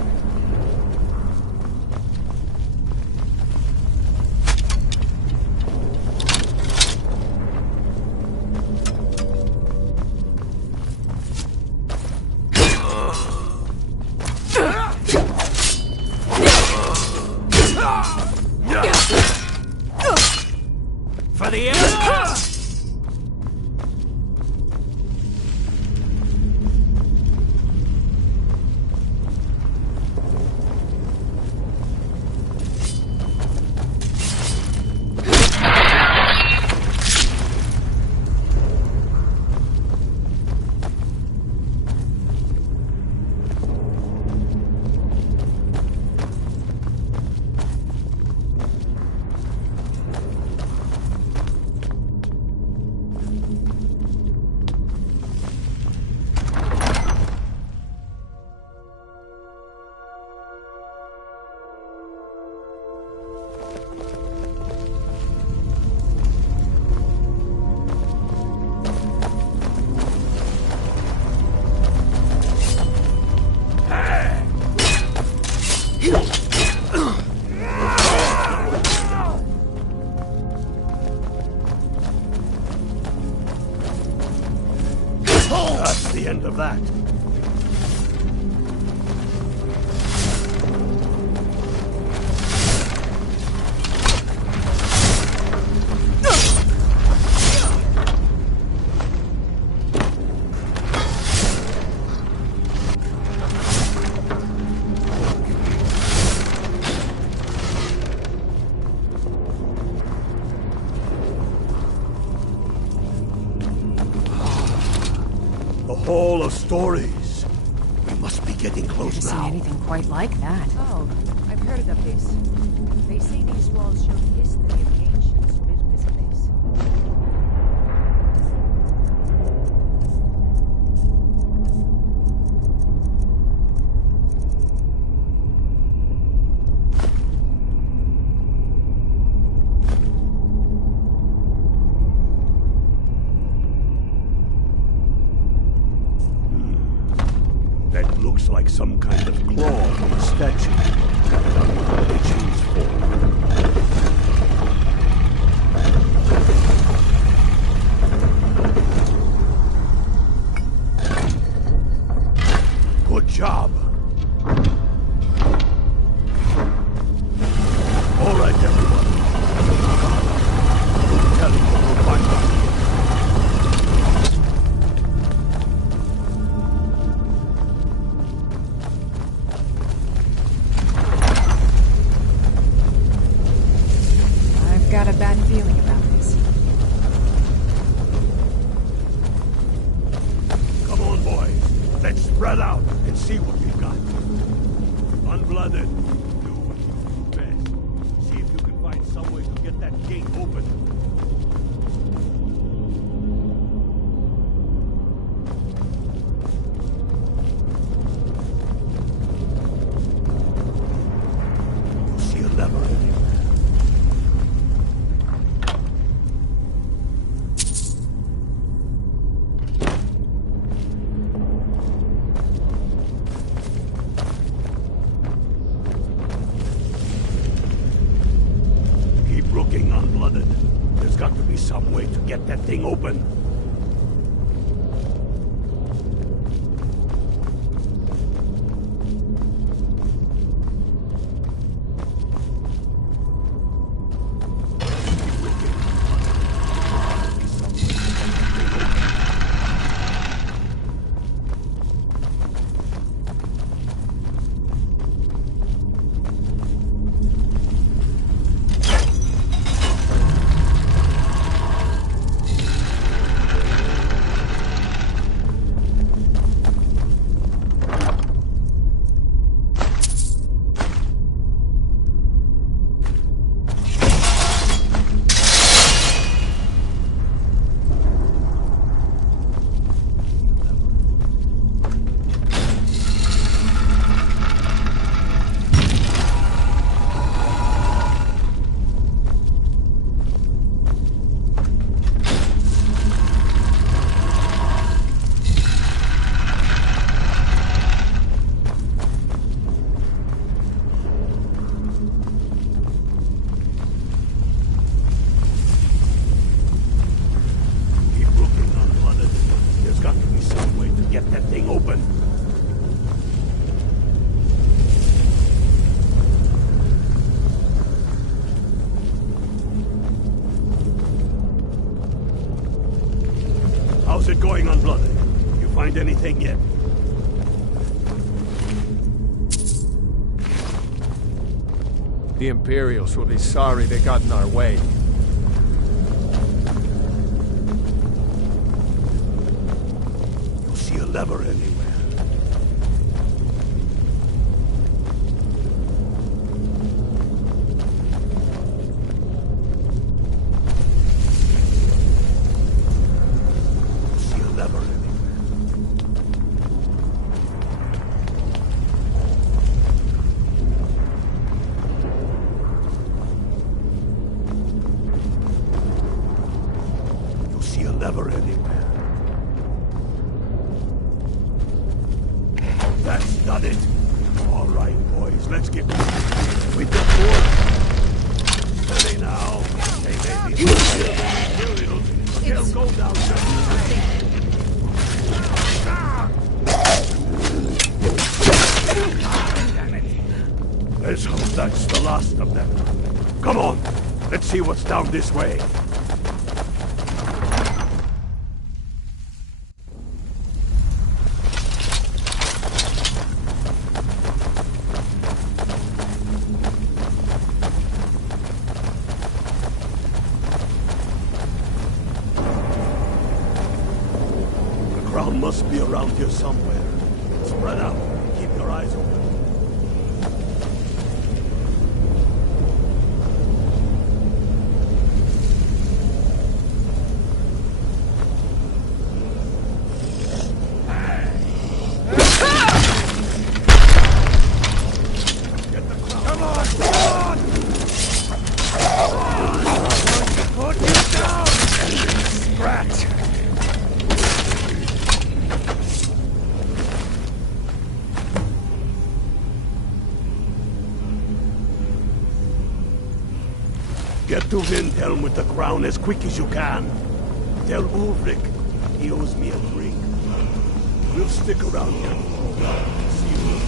That's the end of that. Hall of Stories. We must be getting close I've now. seen anything quite like that. Oh, I've heard of this. They say these walls show the history of the ancients who built this place. That looks like some kind of claw from a statue. I don't know what they choose for. Good job. All right, everyone. Tell me what we'll find out. Got a bad feeling about this. Come on, boys. Let's spread out and see what we've got. Unblooded, do what you do best. See if you can find some way to get that gate open. You see a lever anywhere? Looking unblooded. There's got to be some way to get that thing open. Get that thing open. How's it going, Unblooded? You find anything yet? The Imperials will be sorry they got in our way. See a lever anywhere. See a lever anywhere. You see a lever anywhere. That's not it. All right, boys, let's get with the board. Steady now. They may be it'll go down. Let's hope that's the last of them. Come on, let's see what's down this way. The crown must be around here somewhere. Spread out. Keep your eyes open. Get to Windhelm with the crown as quick as you can. Tell Ulrich he owes me a drink. We'll stick around here. See you.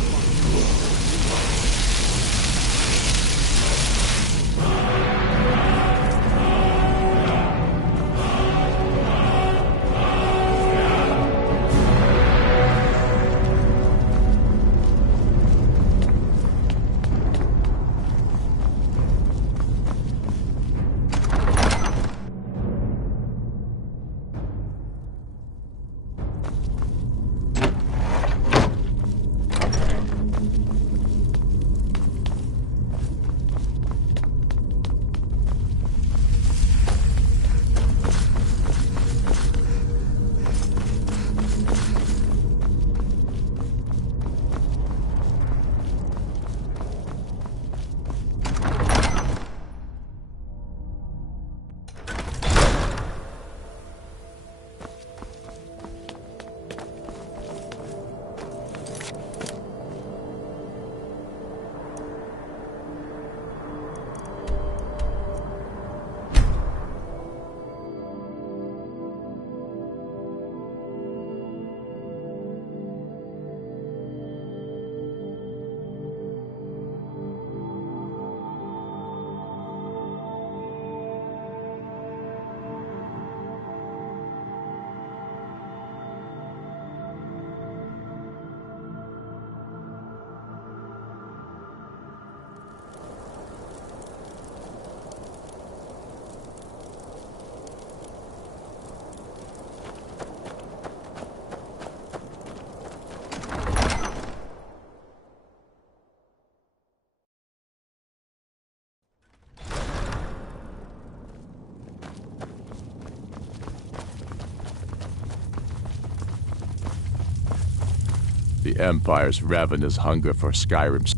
The Empire's ravenous hunger for Skyrim.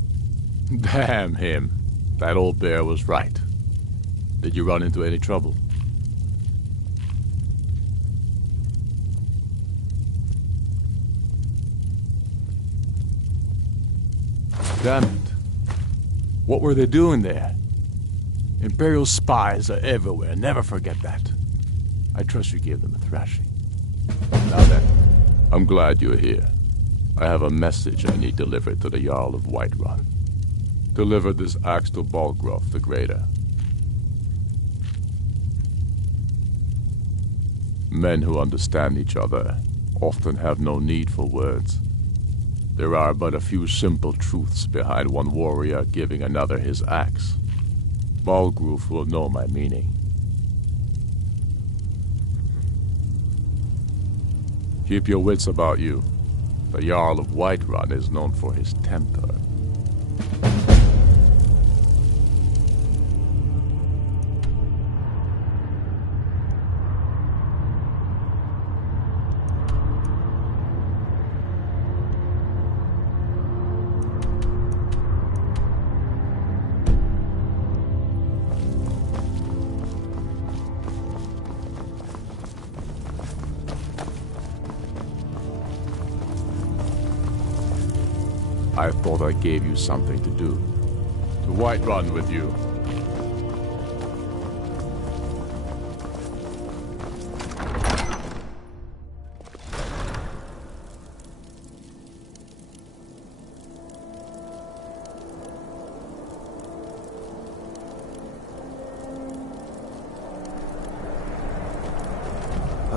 Damn him. That old bear was right. Did you run into any trouble? Damn it. What were they doing there? Imperial spies are everywhere. Never forget that. I trust you gave them a thrashing. Now then, I'm glad you're here. I have a message I need delivered to the Jarl of Whiterun. Deliver this axe to Balgruuf the Greater. Men who understand each other often have no need for words. There are but a few simple truths behind one warrior giving another his axe. Balgruuf will know my meaning. Keep your wits about you. The Jarl of Whiterun is known for his temper. I thought I gave you something to do. To Whiterun with you.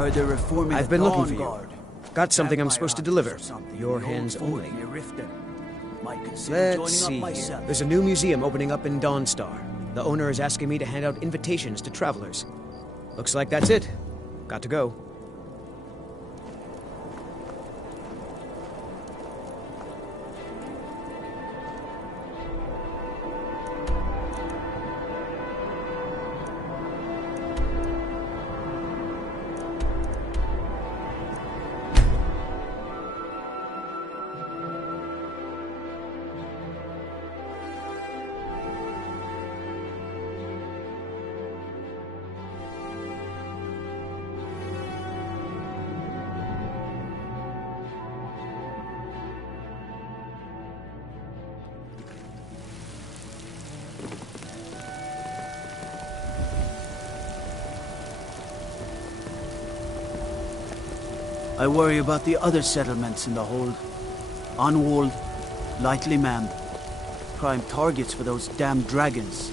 Heard they're reforming I've the been looking Dawn for you. Guard. Got something I'm Vampire supposed to hunters deliver. or something. Your The old hands fort only. near Riften. Might consider Let's joining see up here. myself. There's a new museum opening up in Dawnstar. The owner is asking me to hand out invitations to travelers. Looks like that's it. Got to go. I worry about the other settlements in the hold. Unwalled, lightly manned. Prime targets for those damned dragons.